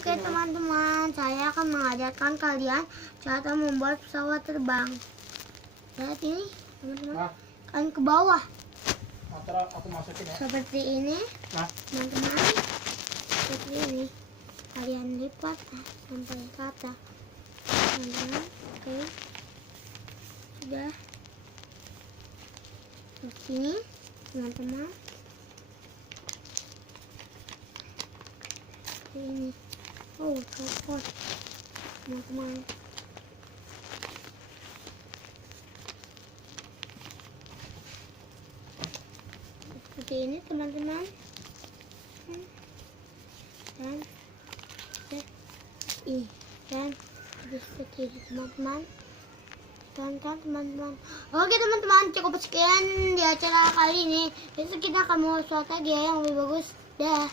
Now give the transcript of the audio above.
Oke teman-teman, saya akan mengajarkan kalian cara membuat pesawat terbang. Lihat ini teman-teman, kan ke bawah. Aku masukin ya. Seperti ini, Nah, teman-teman. Seperti ini, kalian lipat sampai ke atas. Teman-teman, oke, sudah. Di sini, teman-teman. Ini, oh copot, teman-teman. Seperti ini teman-teman, dan seperti ini teman-teman. Kan teman-teman. Oke teman-teman, cukup sekian di acara kali ini. Besok kita akan mau suatu lagi yang lebih bagus. Dah.